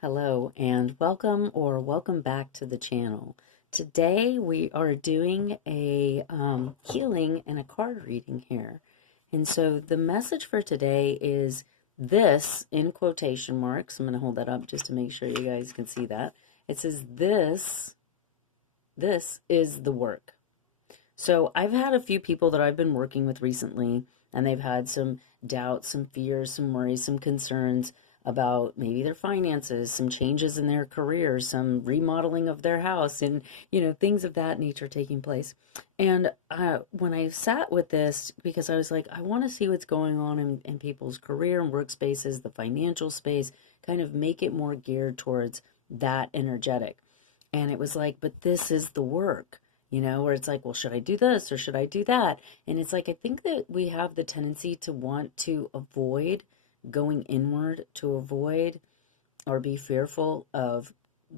Hello and welcome back to the channel. Today we are doing a healing and a card reading here. And so the message for today is this in quotation marks. I'm going to hold that up just to make sure you guys can see that. It says this is the work. So I've had a few people that I've been working with recently, and they've had some doubts, some fears, some worries, some concerns about maybe their finances, some changes in their career, some remodeling of their house, and things of that nature taking place. And when I sat with this, because I was like, I want to see what's going on in people's career and work spaces, the financial space, kind of make it more geared towards that energetic. And it was like, but this is the work, where it's like, well, should I do this or should I do that? And it's like, I think that we have the tendency to want to avoid going inward, to avoid or be fearful of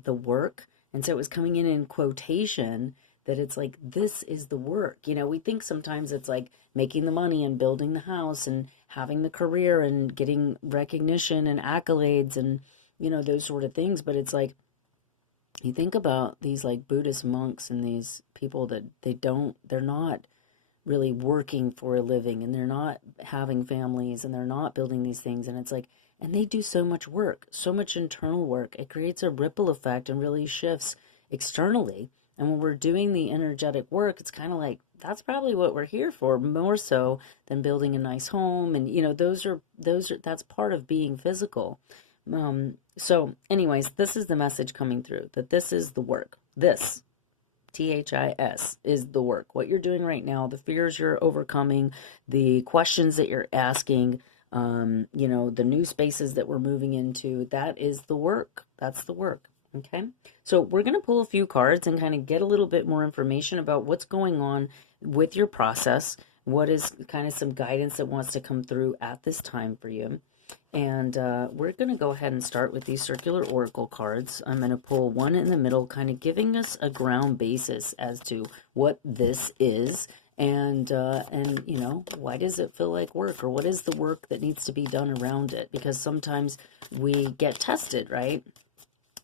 the work. And so it was coming in quotation that it's like, this is the work. We think sometimes it's like making the money and building the house and having the career and getting recognition and accolades and, those sort of things. But it's like, you think about these like Buddhist monks and these people that they're not really working for a living, and they're not having families, and they're not building these things. And it's like, and they do so much work, so much internal work. It creates a ripple effect and really shifts externally. And when we're doing the energetic work, it's kind of like, that's probably what we're here for, more so than building a nice home. And, that's part of being physical. So anyways, this is the message coming through, that this is the work. This, THIS, is the work. What you're doing right now, the fears you're overcoming, the questions that you're asking, the new spaces that we're moving into, that is the work. That's the work. Okay. So we're going to pull a few cards and kind of get a little bit more information about what's going on with your process. What is kind of some guidance that wants to come through at this time for you. And we're going to go ahead and start with these circular oracle cards. I'm going to pull one in the middle, kind of giving us a ground basis as to what this is, and why does it feel like work, or what is the work that needs to be done around it? Because sometimes we get tested, right?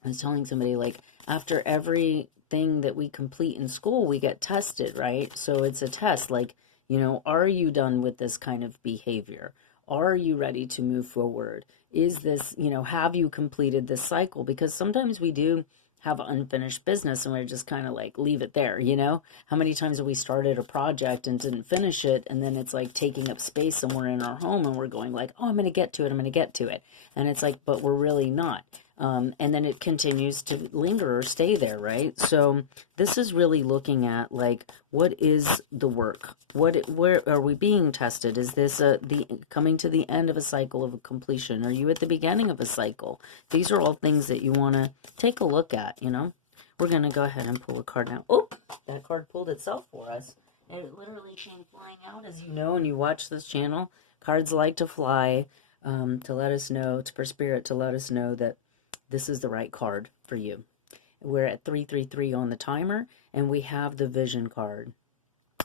I was telling somebody, like, after everything that we complete in school, we get tested, right? So it's a test, like, are you done with this kind of behavior? Are you ready to move forward? Is this, have you completed this cycle? Because sometimes we do have unfinished business and we're just kind of like, leave it there, How many times have we started a project and didn't finish it, and then it's like taking up space somewhere in our home, and we're going like, oh, I'm going to get to it. And it's like, but we're really not. And then it continues to linger or stay there, right? So this is really looking at, like, what is the work? Where are we being tested? Is this the coming to the end of a cycle of a completion? Are you at the beginning of a cycle? These are all things that you want to take a look at, We're going to go ahead and pull a card now. Oh, that card pulled itself for us. It literally came flying out, as you know, and you watch this channel. Cards like to fly, to let us know, for spirit to let us know that this is the right card for you. We're at 333 on the timer, and we have the vision card.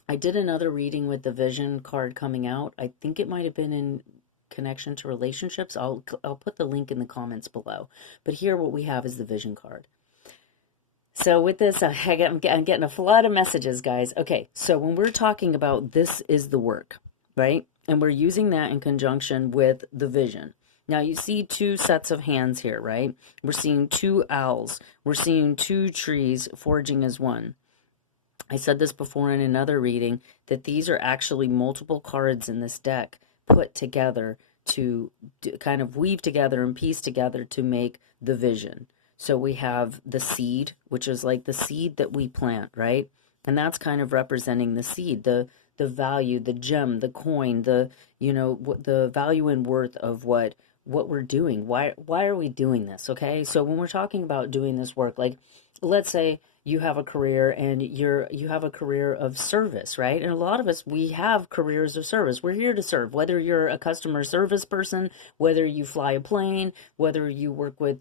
I did another reading with the vision card coming out. I think it might have been in connection to relationships. I'll put the link in the comments below. But here what we have is the vision card. So with this, I'm getting a flood of messages, guys. Okay, so when we're talking about this is the work, right? And we're using that in conjunction with the vision. Now, you see two sets of hands here, right? We're seeing two owls. We're seeing two trees forging as one. I said this before in another reading, that these are actually multiple cards in this deck put together to kind of weave together and piece together to make the vision. So we have the seed, which is like the seed that we plant, right? And that's kind of representing the seed, the value, the gem, the coin, the value and worth of what we're doing. Why are we doing this? Okay. So when we're talking about doing this work, like, let's say you have a career and you have a career of service, right? And a lot of us, we have careers of service. We're here to serve, whether you're a customer service person, whether you fly a plane, whether you work with,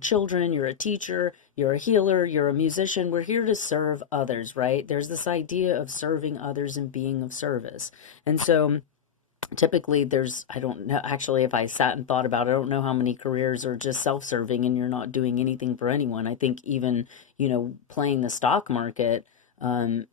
children, you're a teacher, you're a healer, you're a musician. We're here to serve others, right? There's this idea of serving others and being of service. And so typically there's, I don't know, actually, if I sat and thought about it, I don't know how many careers are just self-serving and you're not doing anything for anyone. I think even, playing the stock market,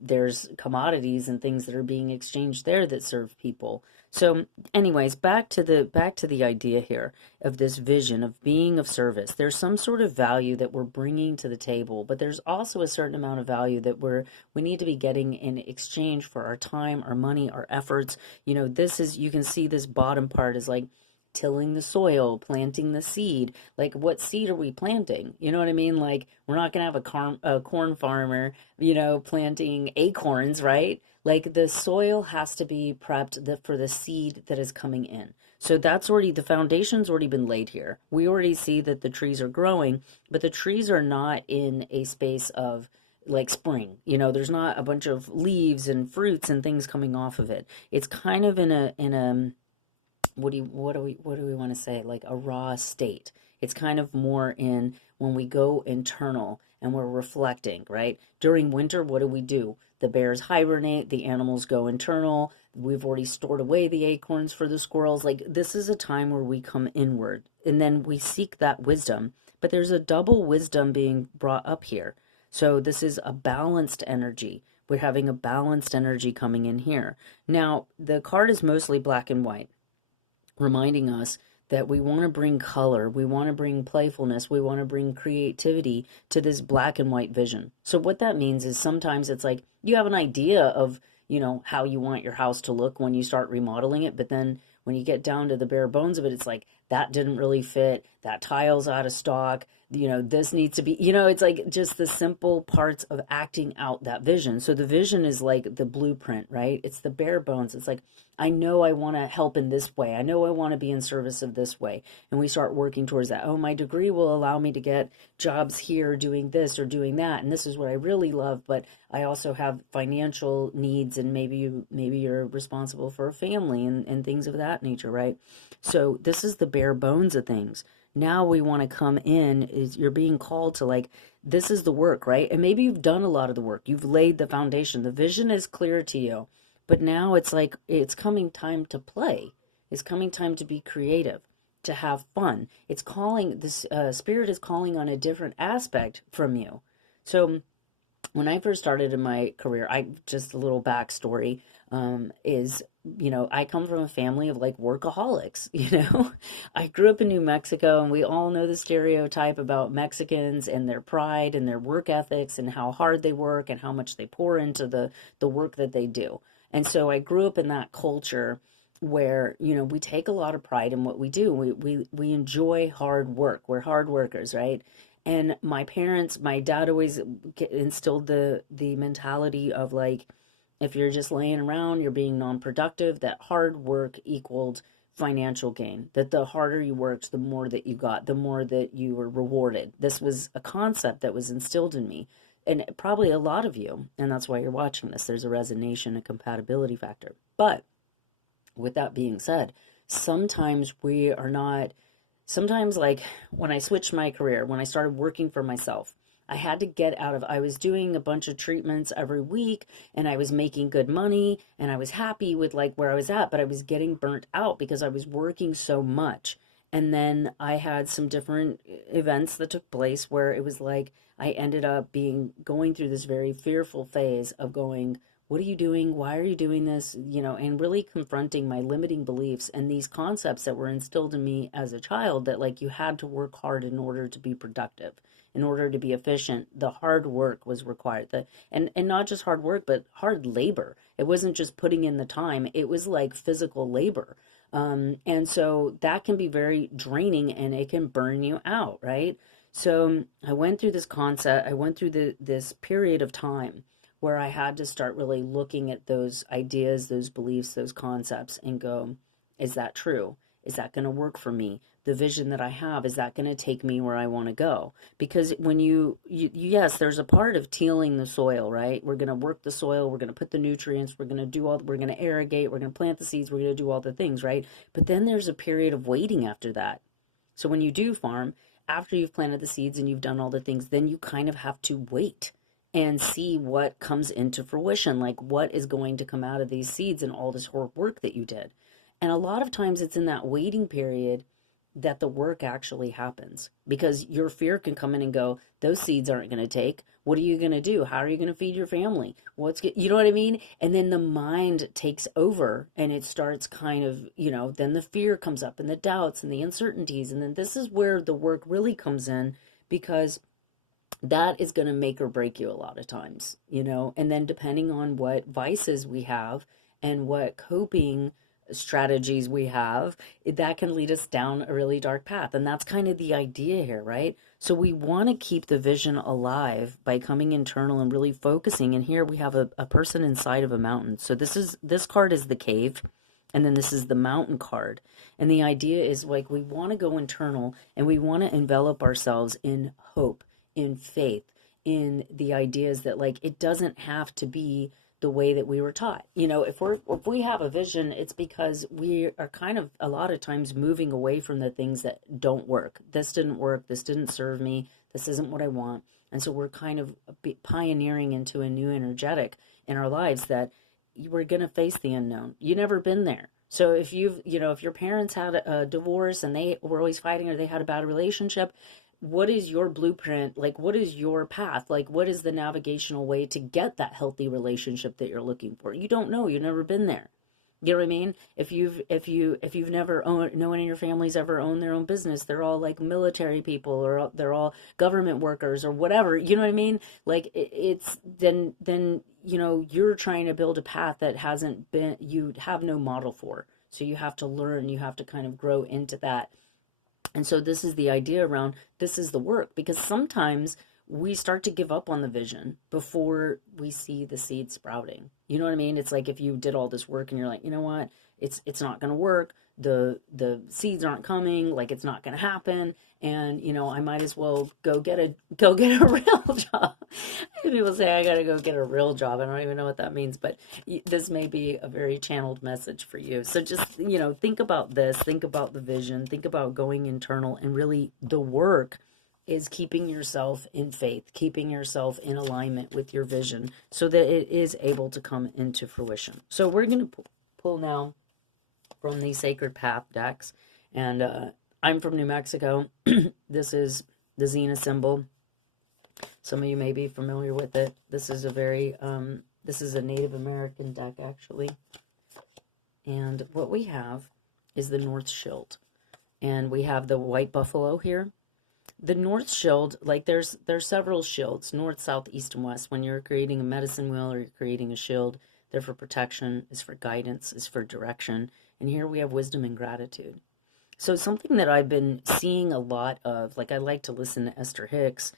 there's commodities and things that are being exchanged there that serve people. So anyways, back to the idea here of this vision of being of service. There's some sort of value that we're bringing to the table, but there's also a certain amount of value that we need to be getting in exchange for our time, our money, our efforts. This is, you can see this bottom part is like tilling the soil, planting the seed. Like, what seed are we planting? You know what I mean? Like, we're not going to have a corn farmer, planting acorns, right? Like, the soil has to be prepped for the seed that is coming in. So that's already, the foundation's already been laid here. We already see that the trees are growing, but the trees are not in a space of like spring. There's not a bunch of leaves and fruits and things coming off of it. It's kind of in a what do we want to say, like a raw state. It's kind of more in when we go internal and we're reflecting, right? During winter, what do? The bears hibernate, the animals go internal. We've already stored away the acorns for the squirrels. Like, this is a time where we come inward and then we seek that wisdom. But there's a double wisdom being brought up here. So this is a balanced energy. We're having a balanced energy coming in here. Now, the card is mostly black and white, reminding us that we want to bring color, we want to bring playfulness, we want to bring creativity to this black and white vision. So what that means is sometimes it's like you have an idea of, how you want your house to look when you start remodeling it, but then when you get down to the bare bones of it, it's like that didn't really fit, that tile's out of stock, this needs to be, it's like just the simple parts of acting out that vision. So the vision is like the blueprint, right? It's the bare bones. It's like, I know I want to help in this way. I know I want to be in service of this way. And we start working towards that. Oh, my degree will allow me to get jobs here doing this or doing that. And this is what I really love, but I also have financial needs, and maybe you're responsible for a family and things of that nature, right? So this is the bare bones of things. Now we want to come in, is you're being called to, like, this is the work, right? And maybe you've done a lot of the work. You've laid the foundation. The vision is clear to you. But now it's like, it's coming time to play. It's coming time to be creative, to have fun. It's calling, this spirit is calling on a different aspect from you. So when I first started in my career, just a little backstory, is, I come from a family of like workaholics, I grew up in New Mexico, and we all know the stereotype about Mexicans and their pride and their work ethics and how hard they work and how much they pour into the work that they do. And so I grew up in that culture where, we take a lot of pride in what we do. We enjoy hard work. We're hard workers, right? And my dad always instilled the mentality of like, if you're just laying around, you're being non-productive, that hard work equaled financial gain, that the harder you worked, the more that you got, the more that you were rewarded. This was a concept that was instilled in me, and probably a lot of you, and that's why you're watching this. There's a resonation, a compatibility factor. But with that being said, sometimes we are not, sometimes like when I switched my career, when I started working for myself, I had to get out of, I was doing a bunch of treatments every week and I was making good money and I was happy with like where I was at, but I was getting burnt out because I was working so much. And then I had some different events that took place where it was like I ended up going through this very fearful phase of going, what are you doing? Why are you doing this? And really confronting my limiting beliefs and these concepts that were instilled in me as a child, that like you had to work hard in order to be productive, in order to be efficient. The hard work was required. And not just hard work, but hard labor. It wasn't just putting in the time. It was like physical labor. And so that can be very draining and it can burn you out, right? So I went through this concept. I went through this period of time where I had to start really looking at those ideas, those beliefs, those concepts, and go, is that true? Is that going to work for me? The vision that I have, is that going to take me where I want to go? Because when yes, there's a part of tilling the soil, right? We're going to work the soil, we're going to put the nutrients, we're going to irrigate, we're going to plant the seeds, we're going to do all the things, right? But then there's a period of waiting after that. So when you do farm, after you've planted the seeds and you've done all the things, then you kind of have to wait and see what comes into fruition, like what is going to come out of these seeds and all this hard work that you did. And a lot of times it's in that waiting period that the work actually happens, because your fear can come in and go, those seeds aren't going to take. What are you going to do? How are you going to feed your family? You know what I mean? And then the mind takes over and it starts kind of, then the fear comes up and the doubts and the uncertainties. And then this is where the work really comes in, because that is going to make or break you a lot of times, and then depending on what vices we have and what coping strategies we have, that can lead us down a really dark path. And that's kind of the idea here, right? So we want to keep the vision alive by coming internal and really focusing. And here we have a person inside of a mountain. So this card is the cave, and then this is the mountain card. And the idea is, like, we want to go internal and we want to envelop ourselves in hope, in faith, in the ideas that, like, it doesn't have to be the way that we were taught. If we have a vision, it's because we are kind of a lot of times moving away from the things that don't work. This didn't work. This didn't serve me. This isn't what I want. And so we're kind of pioneering into a new energetic in our lives that we're going to face the unknown. You've never been there. So if if your parents had a divorce and they were always fighting, or they had a bad relationship, what is your blueprint? Like, what is your path? Like, what is the navigational way to get that healthy relationship that you're looking for? You don't know. You've never been there. You know what I mean? If you've never owned, no one in your family's ever owned their own business, they're all like military people, or they're all government workers, or whatever. You know what I mean? Like, it's then you're trying to build a path that hasn't been, you have no model for. So you have to learn. You have to kind of grow into that. And so this is the idea around, this is the work, because sometimes we start to give up on the vision before we see the seed sprouting. You know what I mean? It's like if you did all this work and you're like, you know what, it's not going to work. The seeds aren't coming, like it's not going to happen. And, I might as well go get a real job. People say I got to go get a real job. I don't even know what that means, but this may be a very channeled message for you. So just, think about this, think about the vision, think about going internal, and really the work is keeping yourself in faith, keeping yourself in alignment with your vision so that it is able to come into fruition. So we're going to pull now from the Sacred Path decks, and I'm from New Mexico. This is the Xena symbol. Some of you may be familiar with it. This is this is a Native American deck, actually. And what we have is the North Shield. And we have the white buffalo here. The North Shield, like there's several shields, north, south, east, and west. When you're creating a medicine wheel or you're creating a shield, they're for protection, is for guidance, is for direction. And here we have wisdom and gratitude. So something that I've been seeing a lot of, like I like to listen to Esther Hicks,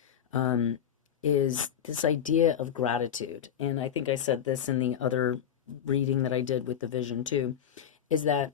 is this idea of gratitude. And I think I said this in the other reading that I did with the vision too, is that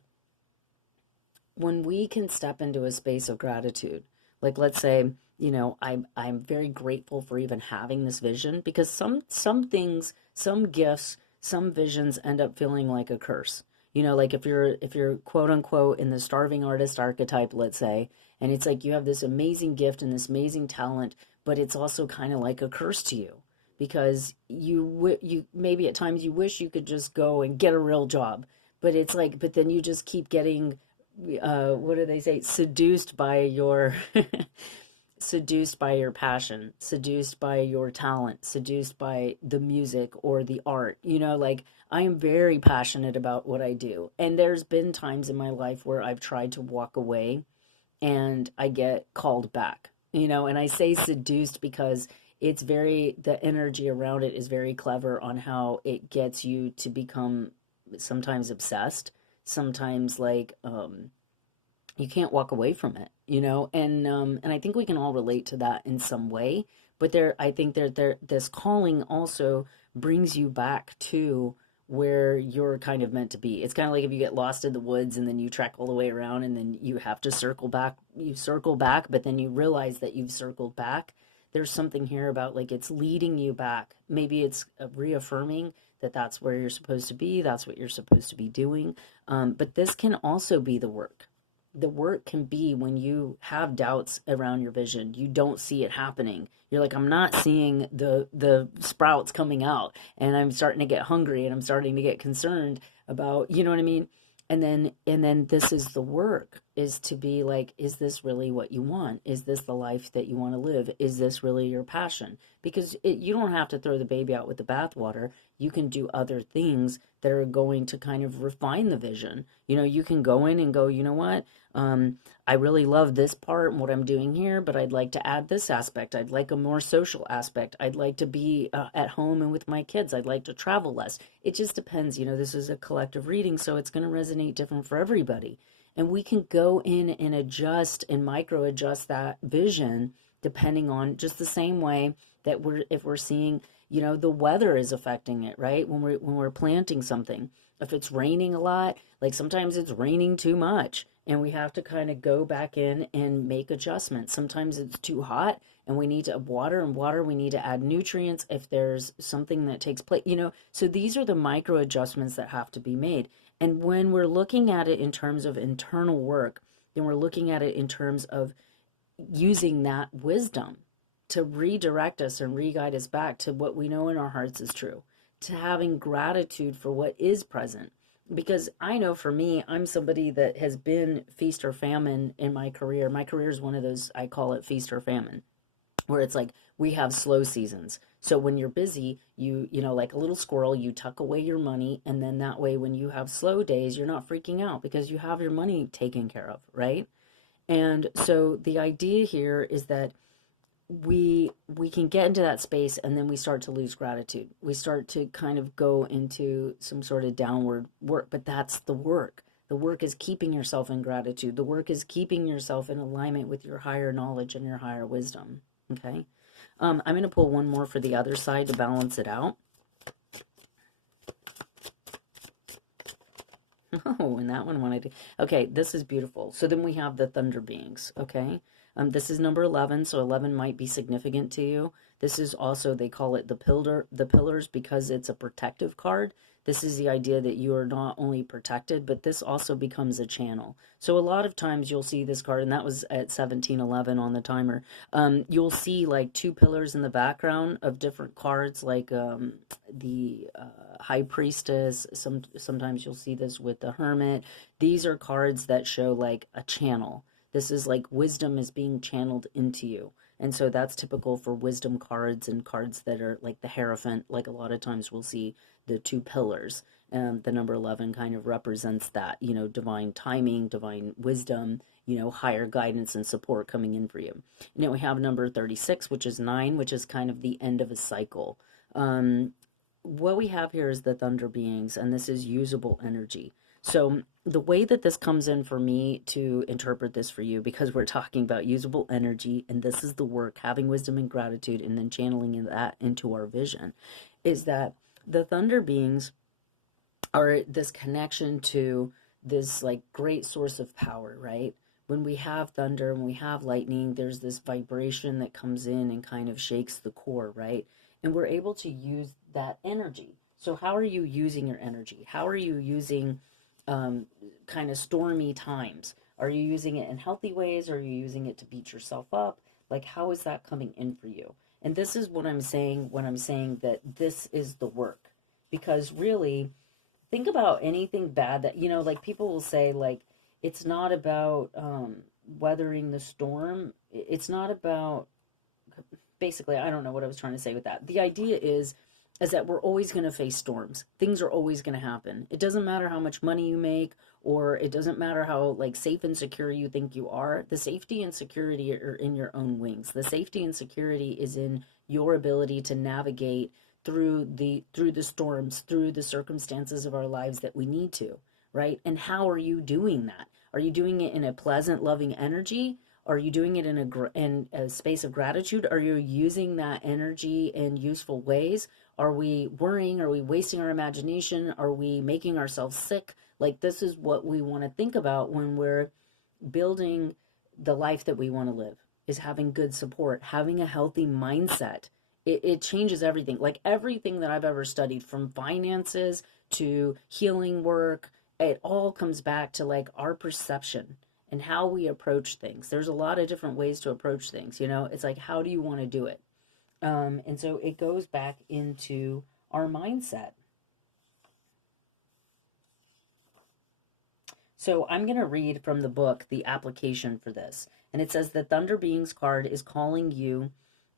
when we can step into a space of gratitude, like let's say, I'm very grateful for even having this vision, because some things, some gifts, some visions end up feeling like a curse. Like if you're quote unquote in the starving artist archetype, let's say, and it's like you have this amazing gift and this amazing talent, but it's also kind of like a curse to you, because you maybe at times you wish you could just go and get a real job, but it's like, but then you just keep getting, what do they say, seduced by your seduced by your passion, seduced by your talent, seduced by the music or the art. Like I am very passionate about what I do. And there's been times in my life where I've tried to walk away and I get called back, and I say seduced because it's the energy around it is very clever on how it gets you to become sometimes obsessed, sometimes like, you can't walk away from it, and I think we can all relate to that in some way. But I think this calling also brings you back to where you're kind of meant to be. It's kind of like if you get lost in the woods and then you trek all the way around and then you have to circle back. You circle back, but then you realize that you've circled back. There's something here about like it's leading you back. Maybe it's reaffirming that that's where you're supposed to be. That's what you're supposed to be doing. But this can also be the work. The work can be when you have doubts around your vision, you don't see it happening. You're like, I'm not seeing the sprouts coming out, and I'm starting to get hungry and I'm starting to get concerned about, you know what I mean? And then this is the work, is to be like, is this really what you want? Is this the life that you want to live? Is this really your passion? Because you don't have to throw the baby out with the bathwater. You can do other things that are going to kind of refine the vision. You can go in and go, you know what? I really love this part and what I'm doing here, but I'd like to add this aspect. I'd like a more social aspect. I'd like to be at home and with my kids. I'd like to travel less. It just depends. This is a collective reading, so it's going to resonate different for everybody. And we can go in and adjust and micro adjust that vision depending on, just the same way that if we're seeing, the weather is affecting it, right? When we're planting something, if it's raining a lot, like sometimes it's raining too much and we have to kind of go back in and make adjustments. Sometimes it's too hot and we need to water, we need to add nutrients if there's something that takes place, so these are the micro adjustments that have to be made. And when we're looking at it in terms of internal work, then we're looking at it in terms of using that wisdom to redirect us and re-guide us back to what we know in our hearts is true, to having gratitude for what is present. Because I know for me, I'm somebody that has been feast or famine in my career. My career is one of those, I call it feast or famine, where it's like we have slow seasons. So when you're busy, like a little squirrel, you tuck away your money. And then that way, when you have slow days, you're not freaking out because you have your money taken care of, right? And so the idea here is that we can get into that space, and then we start to lose gratitude. We start to kind of go into some sort of downward work, but that's the work. The work is keeping yourself in gratitude. The work is keeping yourself in alignment with your higher knowledge and your higher wisdom. Okay. I'm going to pull one more for the other side to balance it out. Oh, and that one wanted to. Okay, this is beautiful. So then we have the thunder beings. Okay. This is number 11, so 11 might be significant to you. This is also, they call it the pillars, because it's a protective card. This is the idea that you are not only protected, but this also becomes a channel. So a lot of times you'll see this card, and that was at 1711 on the timer. You'll see like two pillars in the background of different cards, like the High Priestess. Sometimes you'll see this with the Hermit. These are cards that show like a channel. This is like wisdom is being channeled into you. And so that's typical for wisdom cards and cards that are like the Hierophant. Like a lot of times we'll see the two pillars. The number 11 kind of represents that, divine timing, divine wisdom, higher guidance and support coming in for you. And then we have number 36, which is 9, which is kind of the end of a cycle. What we have here is the thunder beings, and this is usable energy. So the way that this comes in for me to interpret this for you, because we're talking about usable energy, and this is the work, having wisdom and gratitude, and then channeling that into our vision, is that the thunder beings are this connection to this like great source of power, right? When we have thunder, when we have lightning, there's this vibration that comes in and kind of shakes the core, right? And we're able to use that energy. So how are you using your energy? How are you using kind of stormy times? Are you using it in healthy ways? Are you using it to beat yourself up? Like, how is that coming in for you? And this is what I'm saying when I'm saying that this is the work. Because really, think about anything bad that, like people will say, like, it's not about weathering the storm. It's not about, basically, I don't know what I was trying to say with that. The idea is that we're always going to face storms. Things are always going to happen. It doesn't matter how much money you make, or it doesn't matter how like safe and secure you think you are. The safety and security are in your own wings. The safety and security is in your ability to navigate through the storms, through the circumstances of our lives that we need to, right? And how are you doing that? Are you doing it in a pleasant, loving energy? Are you doing it in a space of gratitude? Are you using that energy in useful ways? Are we worrying? Are we wasting our imagination? Are we making ourselves sick? Like, this is what we want to think about when we're building the life that we want to live, is having good support, having a healthy mindset. It changes everything. Like everything that I've ever studied, from finances to healing work, it all comes back to like our perception and how we approach things. There's a lot of different ways to approach things. It's like, how do you want to do it? And so it goes back into our mindset. So I'm going to read from the book the application for this. And it says the Thunder Beings card is telling you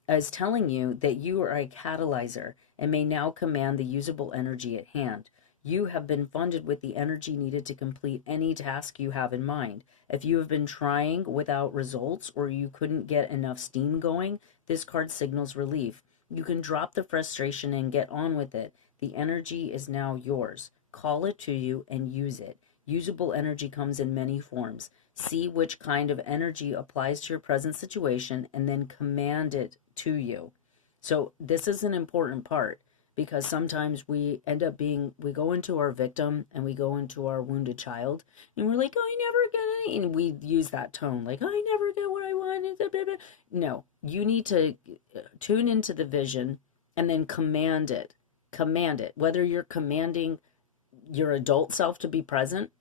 that you are a catalyzer and may now command the usable energy at hand. You have been funded with the energy needed to complete any task you have in mind. If you have been trying without results or you couldn't get enough steam going, this card signals relief. You can drop the frustration and get on with it. The energy is now yours. Call it to you and use it. Usable energy comes in many forms. See which kind of energy applies to your present situation and then command it to you. So this is an important part because sometimes we go into our victim and we go into our wounded child and we're like, I never get any, and we use that tone like, I never get what I want. No, you need to tune into the vision and then command it. Command it. Whether you're commanding your adult self to be present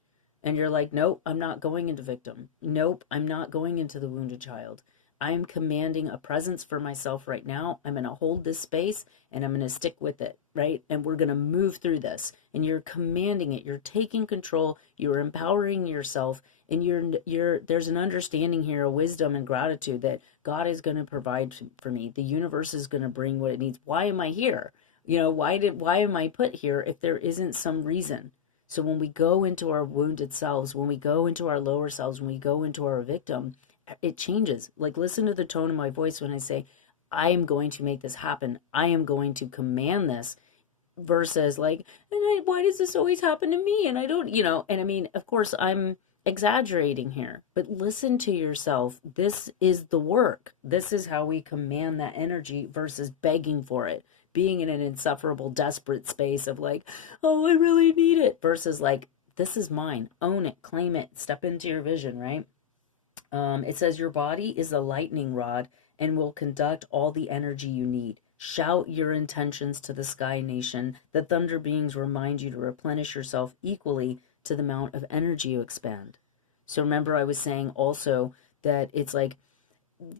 and you're like, nope, I'm not going into victim. Nope, I'm not going into the wounded child. I'm commanding a presence for myself right now. I'm going to hold this space and I'm going to stick with it, right? And we're going to move through this. And you're commanding it. You're taking control. You're empowering yourself. And there's an understanding here, a wisdom and gratitude that God is going to provide for me. The universe is going to bring what it needs. Why am I here? Why am I put here if there isn't some reason? So when we go into our wounded selves, when we go into our lower selves, when we go into our victim, it changes. Like, listen to the tone of my voice when I say, I am going to make this happen. I am going to command this versus like, why does this always happen to me? And I don't, and I mean, of course, I'm exaggerating here, but listen to yourself. This is the work. This is how we command that energy versus begging for it. Being in an insufferable, desperate space of like, oh, I really need it versus like, this is mine. Own it, claim it, step into your vision, right? It says your body is a lightning rod and will conduct all the energy you need. Shout your intentions to the sky nation. The thunder beings remind you to replenish yourself equally to the amount of energy you expend. So remember I was saying also that it's like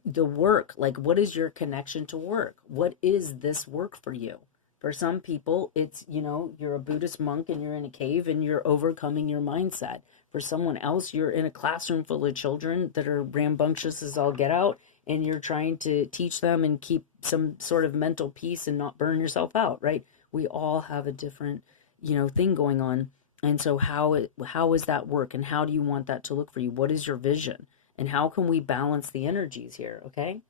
the work, like what is your connection to work? What is this work for you? For some people, it's, you're a Buddhist monk and you're in a cave and you're overcoming your mindset. For someone else, you're in a classroom full of children that are rambunctious as all get out, and you're trying to teach them and keep some sort of mental peace and not burn yourself out, right? We all have a different, thing going on. And so how is that work, and how do you want that to look for you? What is your vision? And how can we balance the energies here, okay?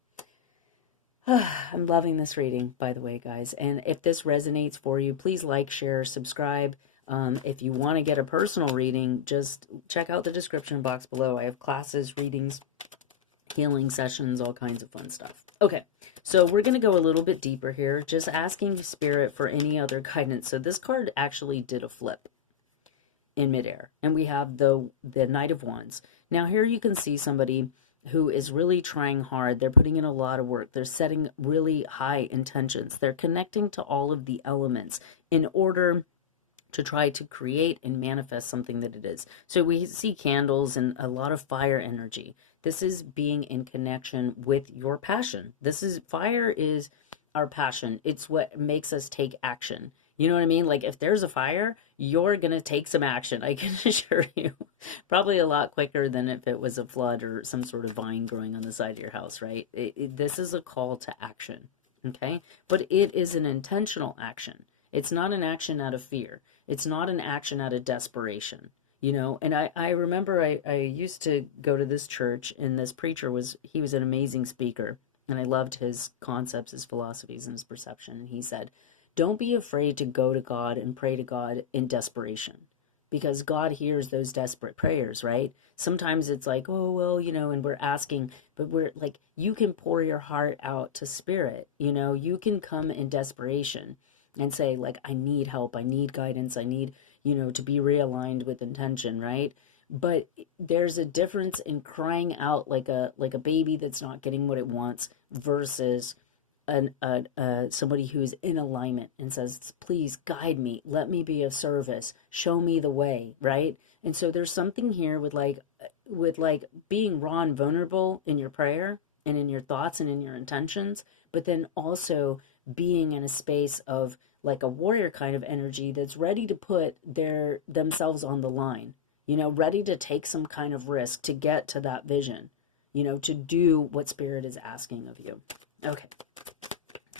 I'm loving this reading, by the way, guys. And if this resonates for you, please like, share, subscribe. If you want to get a personal reading, just check out the description box below. I have classes, readings, healing sessions, all kinds of fun stuff. Okay, so we're going to go a little bit deeper here, just asking Spirit for any other guidance. So this card actually did a flip in midair, and we have the Knight of Wands. Now here you can see somebody who is really trying hard. They're putting in a lot of work. They're setting really high intentions. They're connecting to all of the elements in order to try to create and manifest something that it is. So we see candles and a lot of fire energy. This is being in connection with your passion. Fire is our passion. It's what makes us take action. You know what I mean? Like if there's a fire, you're going to take some action. I can assure you. Probably a lot quicker than if it was a flood or some sort of vine growing on the side of your house, right? This is a call to action, okay? But it is an intentional action. It's not an action out of fear. It's not an action out of desperation, And I remember I used to go to this church, and this preacher was an amazing speaker. And I loved his concepts, his philosophies, and his perception. And he said, don't be afraid to go to God and pray to God in desperation, because God hears those desperate prayers, right? Sometimes it's like, oh, well, and we're asking, but we're like, you can pour your heart out to Spirit, you can come in desperation and say, like, I need help, I need guidance, I need, to be realigned with intention, right? But there's a difference in crying out like a baby that's not getting what it wants versus somebody who's in alignment and says, please guide me, let me be of service, show me the way, right? And so there's something here with being raw and vulnerable in your prayer and in your thoughts and in your intentions, but then also being in a space of like a warrior kind of energy that's ready to put themselves on the line. you know, ready to take some kind of risk to get to that vision, you know, to do what Spirit is asking of you. Okay,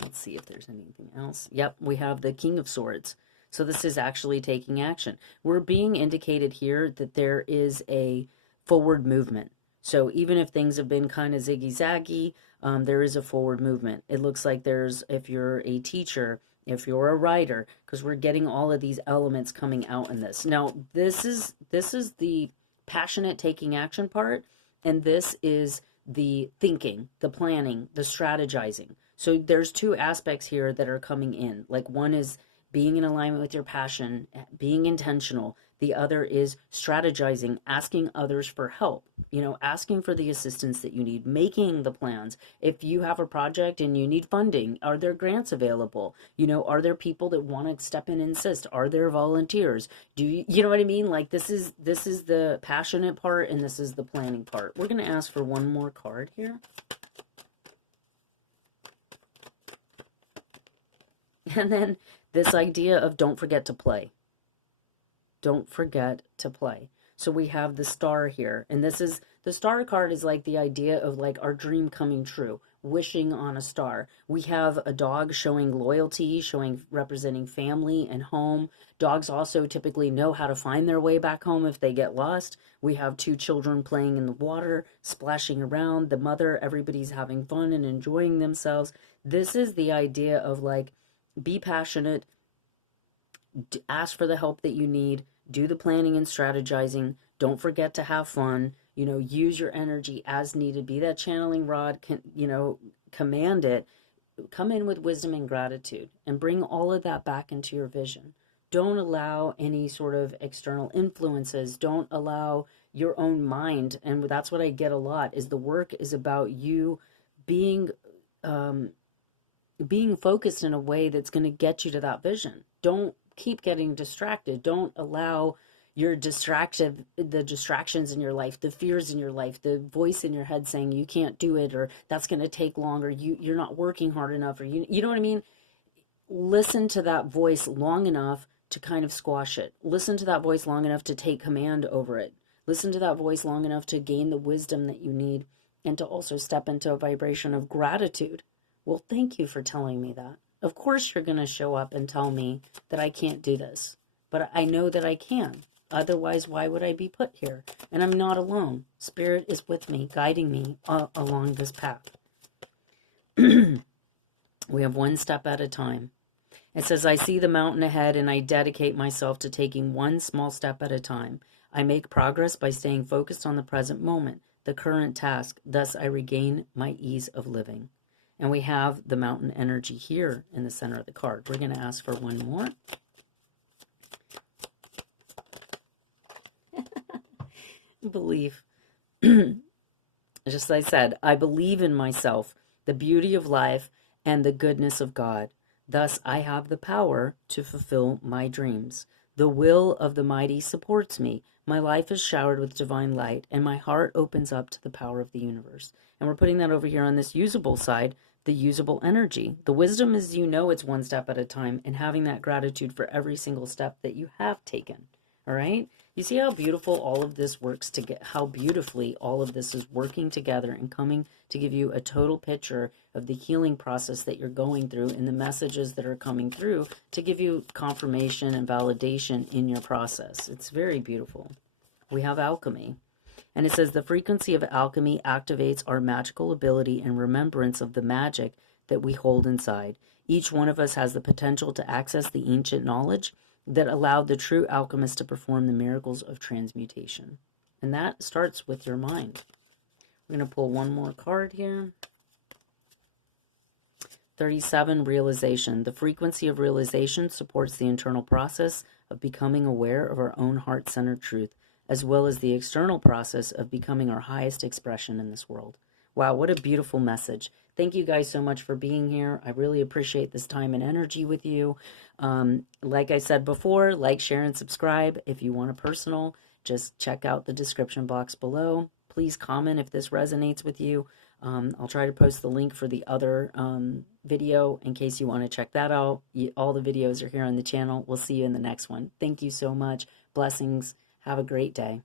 let's see if there's anything else. Yep, we have the King of Swords. So this is actually taking action. We're being indicated here that there is a forward movement. So even if things have been kind of ziggy-zaggy, there is a forward movement. It looks like there's, if you're a teacher, if you're a writer, because we're getting all of these elements coming out in this. Now, this is the passionate taking action part, and this is the thinking, the planning, the strategizing. So there's two aspects here that are coming in. Like one is being in alignment with your passion, being intentional. The other is strategizing, asking others for help, you know, asking for the assistance that you need, making the plans. If you have a project and you need funding, are there grants available? You know, are there people that want to step in and assist? Are there volunteers? Do you know what I mean? Like this is the passionate part and this is the planning part. We're going to ask for one more card here. And then this idea of don't forget to play. Don't forget to play. So we have the star here. And this is, the star card is like the idea of like our dream coming true, wishing on a star. We have a dog showing loyalty, representing family and home. Dogs also typically know how to find their way back home if they get lost. We have two children playing in the water, splashing around. The mother, everybody's having fun and enjoying themselves. This is the idea of like, be passionate, ask for the help that you need, do the planning and strategizing, don't forget to have fun, you know, use your energy as needed, be that channeling rod, you know, command it, come in with wisdom and gratitude, and bring all of that back into your vision. Don't allow any sort of external influences, don't allow your own mind, and that's what I get a lot, is the work is about you being focused in a way that's going to get you to that vision. Don't keep getting distracted. Don't allow the distractions in your life, the fears in your life, the voice in your head saying you can't do it, or that's going to take longer, you're not working hard enough, or you know what I mean? Listen to that voice long enough to kind of squash it. Listen to that voice long enough to take command over it. Listen to that voice long enough to gain the wisdom that you need, and to also step into a vibration of gratitude. Well, thank you for telling me that. Of course you're going to show up and tell me that I can't do this, but I know that I can. Otherwise, why would I be put here? And I'm not alone. Spirit is with me, guiding me along this path. We have one step at a time. It says, I see the mountain ahead and I dedicate myself to taking one small step at a time. I make progress by staying focused on the present moment, the current task. Thus, I regain my ease of living. And we have the mountain energy here in the center of the card. We're going to ask for one more. Belief. Just as I said, I believe in myself, the beauty of life, and the goodness of God. Thus, I have the power to fulfill my dreams. The will of the mighty supports me. My life is showered with divine light, and my heart opens up to the power of the universe. And we're putting that over here on this usable side, the usable energy. The wisdom is, you know, it's one step at a time, and having that gratitude for every single step that you have taken. All right? You see how beautiful all of this works to get, how beautifully all of this is working together and coming to give you a total picture of the healing process that you're going through and the messages that are coming through to give you confirmation and validation in your process. It's very beautiful. We have alchemy. And it says the frequency of alchemy activates our magical ability and remembrance of the magic that we hold inside. Each one of us has the potential to access the ancient knowledge that allowed the true alchemist to perform the miracles of transmutation. And that starts with your mind. We're going to pull one more card here. 37, realization. The frequency of realization supports the internal process of becoming aware of our own heart-centered truth, as well as the external process of becoming our highest expression in this world. Wow, what a beautiful message. Thank you guys so much for being here. I really appreciate this time and energy with you. Like I said before, like, share, and subscribe. If you want a personal, just check out the description box below. Please comment if this resonates with you. I'll try to post the link for the other video in case you want to check that out. All the videos are here on the channel. We'll see you in the next one. Thank you so much. Blessings. Have a great day.